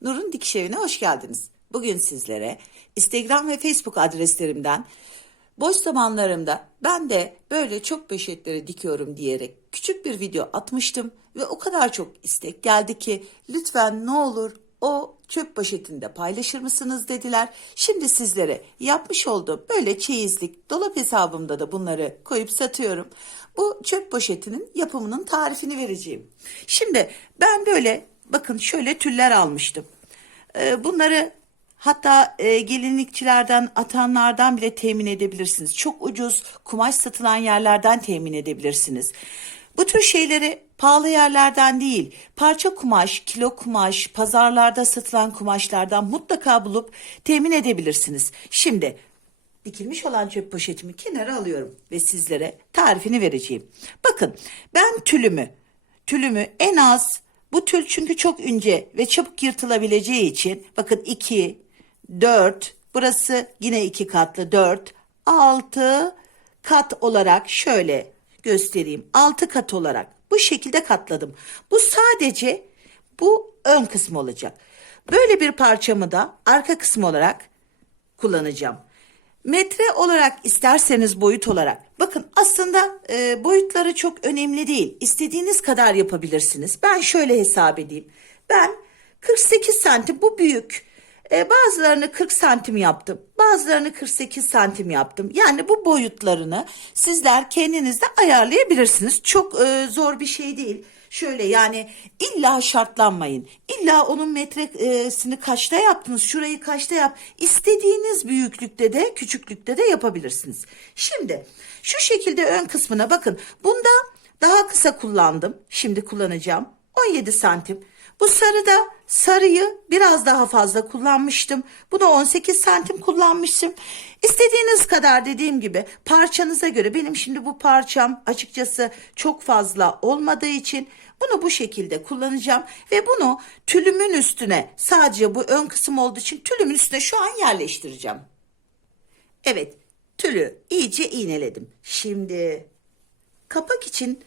Nur'un Dikiş Evi'ne hoş geldiniz. Bugün sizlere Instagram ve Facebook adreslerimden boş zamanlarımda ben de böyle çok poşetleri dikiyorum diyerek küçük bir video atmıştım ve o kadar çok istek geldi ki lütfen ne olur o çöp poşetinde paylaşır mısınız dediler. Şimdi sizlere yapmış olduğum böyle çeyizlik dolap hesabımda da bunları koyup satıyorum. Bu çöp poşetinin yapımının tarifini vereceğim. Şimdi ben böyle bakın şöyle tüller almıştım. Ee, Bunları hatta e, gelinlikçilerden, atanlardan bile temin edebilirsiniz. Çok ucuz kumaş satılan yerlerden temin edebilirsiniz. Bu tür şeyleri pahalı yerlerden değil, parça kumaş, kilo kumaş, pazarlarda satılan kumaşlardan mutlaka bulup temin edebilirsiniz. Şimdi dikilmiş olan çöp poşetimi kenara alıyorum ve sizlere tarifini vereceğim. Bakın ben tülümü, tülümü en az bu tül çünkü çok ince ve çabuk yırtılabileceği için bakın 2, 4, burası yine iki katlı 4, 6 kat olarak şöyle göstereyim. 6 kat olarak bu şekilde katladım. Bu sadece bu ön kısmı olacak. Böyle bir parçamı da arka kısmı olarak kullanacağım. Metre olarak isterseniz boyut olarak. Bakın aslında e, boyutları çok önemli değil. İstediğiniz kadar yapabilirsiniz. Ben şöyle hesap edeyim. Ben 48 santim bu büyük. E, bazılarını 40 santim yaptım. Bazılarını 48 santim yaptım. Yani bu boyutlarını sizler kendiniz de ayarlayabilirsiniz. Çok e, zor bir şey değil. Şöyle yani illa şartlanmayın. İlla onun metresini kaçta yaptınız, şurayı kaçta yap. İstediğiniz büyüklükte de küçüklükte de yapabilirsiniz. Şimdi şu şekilde ön kısmına bakın. Bunda daha kısa kullandım. Şimdi kullanacağım. 17 santim. Bu sarıda sarıyı biraz daha fazla kullanmıştım. Bunu 18 santim kullanmıştım. İstediğiniz kadar dediğim gibi parçanıza göre benim şimdi bu parçam açıkçası çok fazla olmadığı için bunu bu şekilde kullanacağım ve bunu tülümün üstüne sadece bu ön kısım olduğu için tülümün üstüne şu an yerleştireceğim. Evet tülü iyice iğneledim. Şimdi kapak için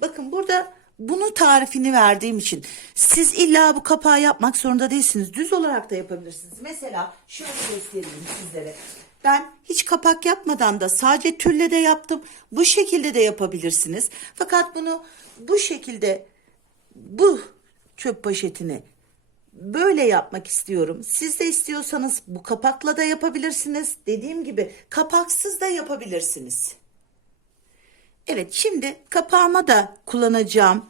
bakın burada bunu tarifini verdiğim için siz illa bu kapağı yapmak zorunda değilsiniz. Düz olarak da yapabilirsiniz. Mesela şöyle göstereyim sizlere. Ben hiç kapak yapmadan da sadece tülle de yaptım. Bu şekilde de yapabilirsiniz. Fakat bunu bu şekilde bu çöp poşetini böyle yapmak istiyorum. Siz de istiyorsanız bu kapakla da yapabilirsiniz. Dediğim gibi kapaksız da yapabilirsiniz. Evet şimdi kapağıma da kullanacağım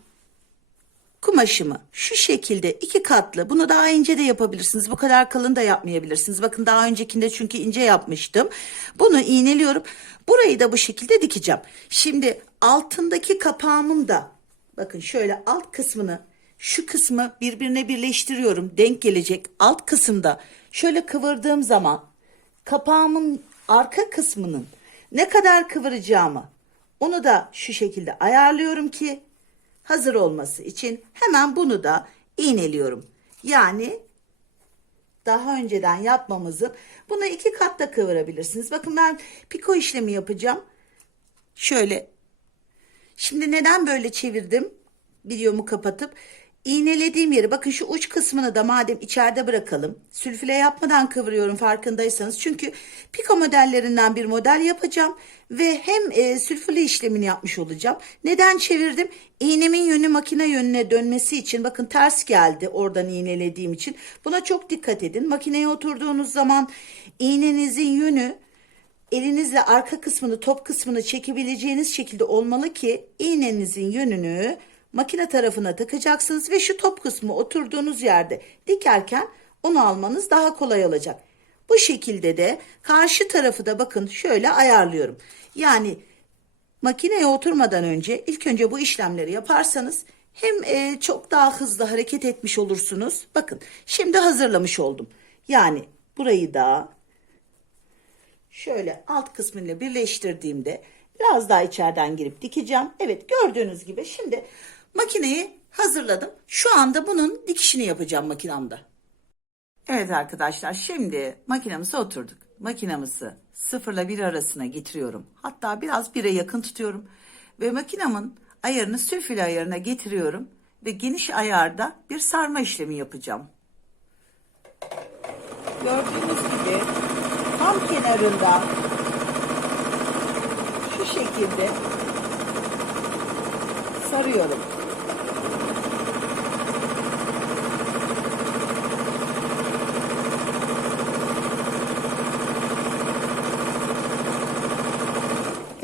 kumaşımı şu şekilde iki katlı. Bunu daha ince de yapabilirsiniz. Bu kadar kalın da yapmayabilirsiniz. Bakın daha öncekinde çünkü ince yapmıştım. Bunu iğneliyorum. Burayı da bu şekilde dikeceğim. Şimdi altındaki kapağımın da bakın şöyle alt kısmını şu kısmı birbirine birleştiriyorum. Denk gelecek alt kısımda. Şöyle kıvırdığım zaman kapağımın arka kısmının ne kadar kıvıracağımı onu da şu şekilde ayarlıyorum ki hazır olması için hemen bunu da iğneliyorum. Yani daha önceden yapmamızın bunu iki katta kıvırabilirsiniz. Bakın ben piko işlemi yapacağım. Şöyle. Şimdi neden böyle çevirdim? Videomu kapatıp iğnelediğim yeri bakın şu uç kısmını da madem içeride bırakalım. Sülfüle yapmadan kıvırıyorum farkındaysanız. Çünkü piko modellerinden bir model yapacağım ve hem e, sülfüle işlemini yapmış olacağım. Neden çevirdim? İğnemin yönü makine yönüne dönmesi için bakın ters geldi oradan iğnelediğim için. Buna çok dikkat edin. Makineye oturduğunuz zaman iğnenizin yönü elinizle arka kısmını top kısmını çekebileceğiniz şekilde olmalı ki iğnenizin yönünü makine tarafına takacaksınız ve şu top kısmı oturduğunuz yerde dikerken onu almanız daha kolay olacak. Bu şekilde de karşı tarafı da bakın şöyle ayarlıyorum. Yani makineye oturmadan önce ilk önce bu işlemleri yaparsanız hem e, çok daha hızlı hareket etmiş olursunuz. Bakın şimdi hazırlamış oldum. Yani burayı da şöyle alt kısmıyla birleştirdiğimde biraz daha içeriden girip dikeceğim. Evet gördüğünüz gibi şimdi makineyi hazırladım. Şu anda bunun dikişini yapacağım makinamda. Evet arkadaşlar şimdi makinamıza oturduk. Makinamızı sıfırla bir arasına getiriyorum. Hatta biraz bire yakın tutuyorum. Ve makinamın ayarını sülfile ayarına getiriyorum. Ve geniş ayarda bir sarma işlemi yapacağım. gördüğünüz gibi tam kenarında şu şekilde sarıyorum.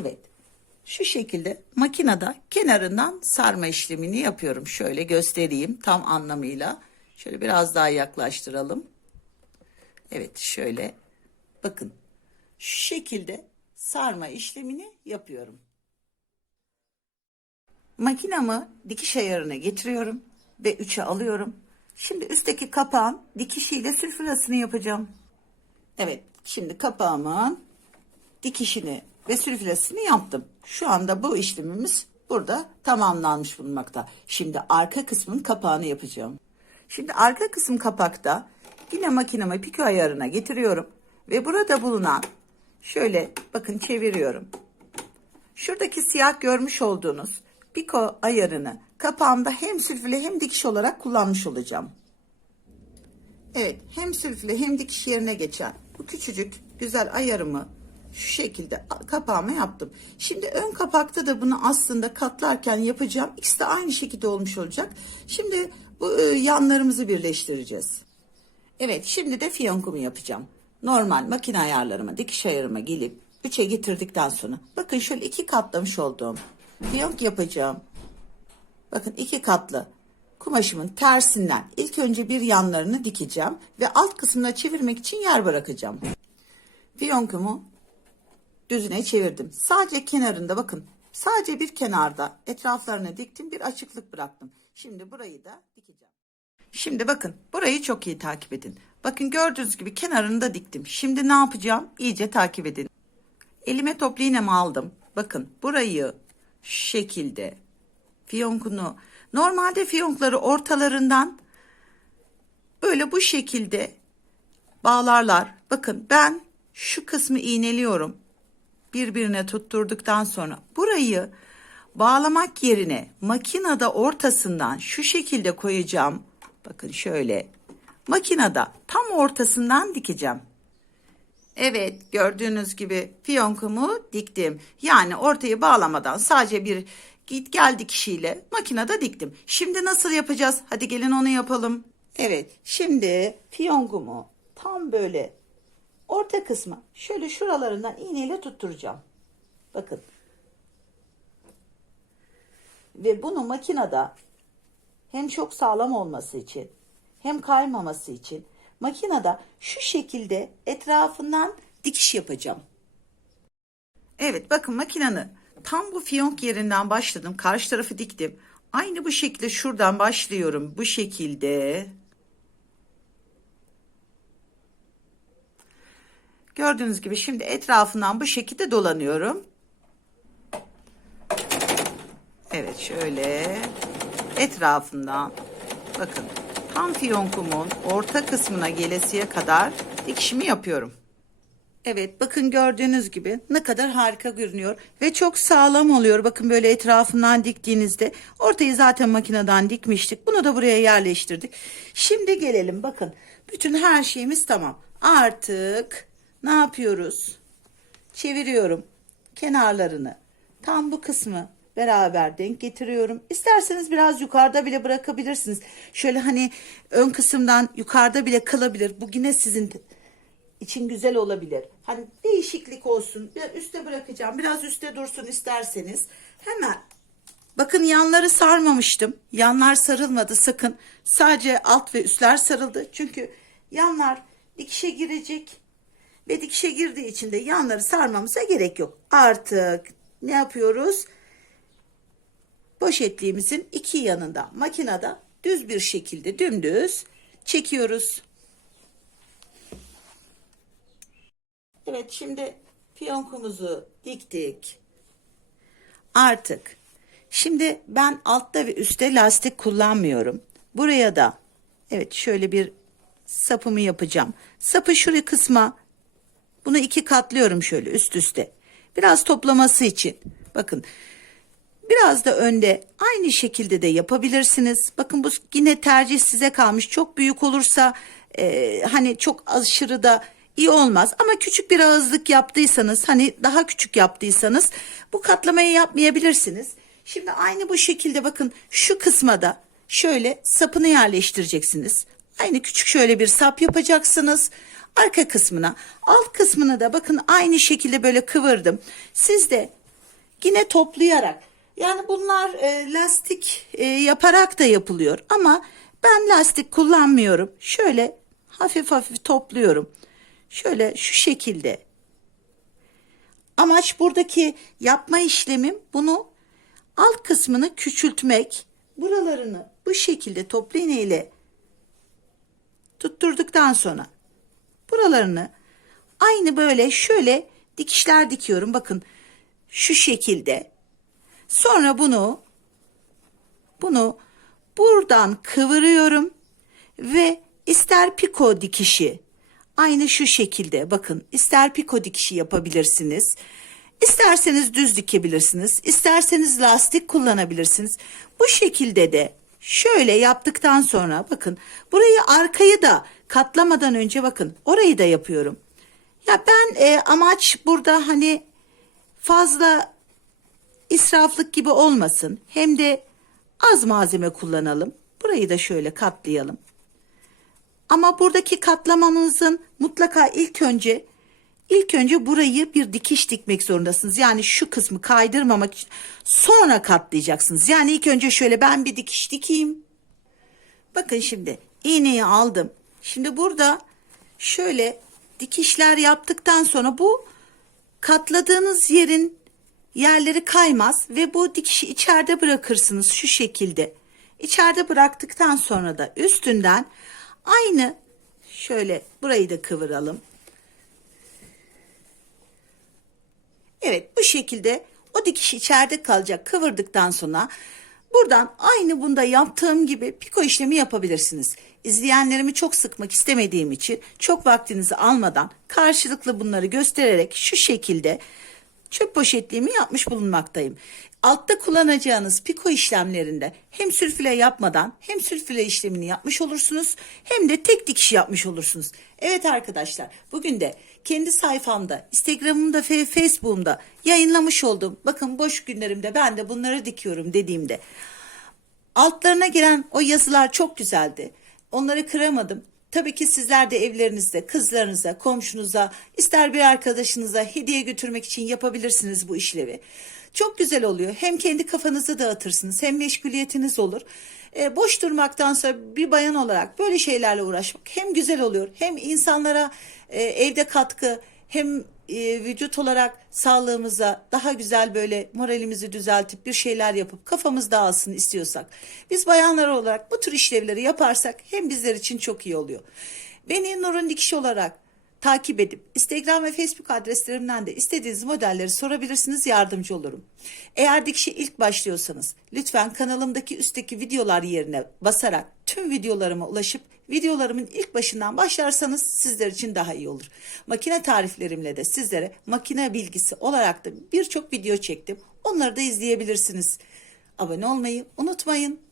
Evet. Şu şekilde makinede kenarından sarma işlemini yapıyorum. Şöyle göstereyim tam anlamıyla. Şöyle biraz daha yaklaştıralım. Evet şöyle bakın şu şekilde sarma işlemini yapıyorum. Makinamı dikiş ayarına getiriyorum ve 3'e alıyorum. Şimdi üstteki kapağın dikişiyle sülfürasını yapacağım. Evet şimdi kapağımın dikişini ve sülfülesini yaptım. Şu anda bu işlemimiz burada tamamlanmış bulunmakta. Şimdi arka kısmın kapağını yapacağım. Şimdi arka kısım kapakta yine makinemi piko ayarına getiriyorum. Ve burada bulunan şöyle bakın çeviriyorum. Şuradaki siyah görmüş olduğunuz piko ayarını kapağımda hem sülfüle hem dikiş olarak kullanmış olacağım. Evet hem sülfüle hem dikiş yerine geçen bu küçücük güzel ayarımı şu şekilde kapağıma yaptım. Şimdi ön kapakta da bunu aslında katlarken yapacağım. İkisi de aynı şekilde olmuş olacak. Şimdi bu e, yanlarımızı birleştireceğiz. Evet şimdi de fiyonkumu yapacağım. Normal makine ayarlarıma dikiş ayarıma gelip 3'e getirdikten sonra bakın şöyle iki katlamış olduğum fiyonk yapacağım. Bakın iki katlı kumaşımın tersinden ilk önce bir yanlarını dikeceğim ve alt kısmına çevirmek için yer bırakacağım. Fiyonkumu düzüne çevirdim. Sadece kenarında bakın sadece bir kenarda etraflarına diktim bir açıklık bıraktım. Şimdi burayı da dikeceğim. Şimdi bakın burayı çok iyi takip edin. Bakın gördüğünüz gibi kenarını da diktim. Şimdi ne yapacağım? İyice takip edin. Elime toplu iğnemi aldım. Bakın burayı şu şekilde fiyonkunu normalde fiyonkları ortalarından böyle bu şekilde bağlarlar. Bakın ben şu kısmı iğneliyorum. Birbirine tutturduktan sonra burayı bağlamak yerine makinede ortasından şu şekilde koyacağım. Bakın şöyle makinede tam ortasından dikeceğim. Evet gördüğünüz gibi fiyonkumu diktim. Yani ortayı bağlamadan sadece bir git gel dikişiyle makinede diktim. Şimdi nasıl yapacağız? Hadi gelin onu yapalım. Evet şimdi fiyonkumu tam böyle orta kısmı şöyle şuralarından iğneyle tutturacağım. Bakın. Ve bunu makinede hem çok sağlam olması için hem kaymaması için makinede şu şekilde etrafından dikiş yapacağım. Evet bakın makinanı tam bu fiyonk yerinden başladım. Karşı tarafı diktim. Aynı bu şekilde şuradan başlıyorum. Bu şekilde. Gördüğünüz gibi şimdi etrafından bu şekilde dolanıyorum. Evet şöyle etrafından bakın tam fiyonkumun orta kısmına gelesiye kadar dikişimi yapıyorum. Evet bakın gördüğünüz gibi ne kadar harika görünüyor ve çok sağlam oluyor. Bakın böyle etrafından diktiğinizde ortayı zaten makineden dikmiştik. Bunu da buraya yerleştirdik. Şimdi gelelim bakın bütün her şeyimiz tamam. Artık ne yapıyoruz? Çeviriyorum kenarlarını. Tam bu kısmı beraber denk getiriyorum. İsterseniz biraz yukarıda bile bırakabilirsiniz. Şöyle hani ön kısımdan yukarıda bile kalabilir. Bu yine sizin için güzel olabilir. Hani değişiklik olsun. Bir üste bırakacağım. Biraz üste dursun isterseniz. Hemen Bakın yanları sarmamıştım. Yanlar sarılmadı sakın. Sadece alt ve üstler sarıldı. Çünkü yanlar dikişe girecek. Ve dikişe girdiği için de yanları sarmamıza gerek yok. Artık ne yapıyoruz? Poşetliğimizin iki yanında makinede düz bir şekilde dümdüz çekiyoruz. Evet şimdi fiyonkumuzu diktik. Artık şimdi ben altta ve üstte lastik kullanmıyorum. Buraya da evet şöyle bir sapımı yapacağım. Sapı şuraya kısma bunu iki katlıyorum şöyle üst üste. Biraz toplaması için. Bakın biraz da önde aynı şekilde de yapabilirsiniz. Bakın bu yine tercih size kalmış. Çok büyük olursa e, hani çok aşırı da iyi olmaz ama küçük bir ağızlık yaptıysanız hani daha küçük yaptıysanız bu katlamayı yapmayabilirsiniz. Şimdi aynı bu şekilde bakın şu kısma da şöyle sapını yerleştireceksiniz. Aynı küçük şöyle bir sap yapacaksınız. Arka kısmına alt kısmına da bakın aynı şekilde böyle kıvırdım. Siz de yine toplayarak yani bunlar e, lastik e, yaparak da yapılıyor ama ben lastik kullanmıyorum. Şöyle hafif hafif topluyorum. Şöyle şu şekilde. Amaç buradaki yapma işlemim bunu alt kısmını küçültmek. Buralarını bu şekilde toplu iğne ile tutturduktan sonra buralarını aynı böyle şöyle dikişler dikiyorum. Bakın şu şekilde. Sonra bunu bunu buradan kıvırıyorum ve ister piko dikişi aynı şu şekilde bakın ister piko dikişi yapabilirsiniz. İsterseniz düz dikebilirsiniz. isterseniz lastik kullanabilirsiniz. Bu şekilde de şöyle yaptıktan sonra bakın burayı arkayı da katlamadan önce bakın orayı da yapıyorum. Ya ben e, amaç burada hani fazla israflık gibi olmasın. Hem de az malzeme kullanalım. Burayı da şöyle katlayalım. Ama buradaki katlamamızın mutlaka ilk önce ilk önce burayı bir dikiş dikmek zorundasınız. Yani şu kısmı kaydırmamak için sonra katlayacaksınız. Yani ilk önce şöyle ben bir dikiş dikeyim. Bakın şimdi iğneyi aldım. Şimdi burada şöyle dikişler yaptıktan sonra bu katladığınız yerin yerleri kaymaz ve bu dikişi içeride bırakırsınız şu şekilde. İçeride bıraktıktan sonra da üstünden aynı şöyle burayı da kıvıralım. Evet bu şekilde o dikiş içeride kalacak kıvırdıktan sonra buradan aynı bunda yaptığım gibi piko işlemi yapabilirsiniz. İzleyenlerimi çok sıkmak istemediğim için çok vaktinizi almadan karşılıklı bunları göstererek şu şekilde çöp poşetliğimi yapmış bulunmaktayım. Altta kullanacağınız piko işlemlerinde hem sülfüle yapmadan hem sülfüle işlemini yapmış olursunuz hem de tek dikiş yapmış olursunuz. Evet arkadaşlar bugün de kendi sayfamda, Instagram'ımda ve Facebook'umda yayınlamış olduğum bakın boş günlerimde ben de bunları dikiyorum dediğimde altlarına gelen o yazılar çok güzeldi. Onları kıramadım. Tabii ki sizler de evlerinizde kızlarınıza, komşunuza, ister bir arkadaşınıza hediye götürmek için yapabilirsiniz bu işlevi. Çok güzel oluyor. Hem kendi kafanızı dağıtırsınız hem meşguliyetiniz olur. E, boş durmaktansa bir bayan olarak böyle şeylerle uğraşmak hem güzel oluyor hem insanlara e, evde katkı hem e, vücut olarak sağlığımıza daha güzel böyle moralimizi düzeltip bir şeyler yapıp kafamız dağılsın istiyorsak biz bayanlar olarak bu tür işlevleri yaparsak hem bizler için çok iyi oluyor. Beni Nur'un dikişi olarak takip edip Instagram ve Facebook adreslerimden de istediğiniz modelleri sorabilirsiniz yardımcı olurum. Eğer dikişe ilk başlıyorsanız lütfen kanalımdaki üstteki videolar yerine basarak tüm videolarıma ulaşıp videolarımın ilk başından başlarsanız sizler için daha iyi olur. Makine tariflerimle de sizlere makine bilgisi olarak da birçok video çektim. Onları da izleyebilirsiniz. Abone olmayı unutmayın.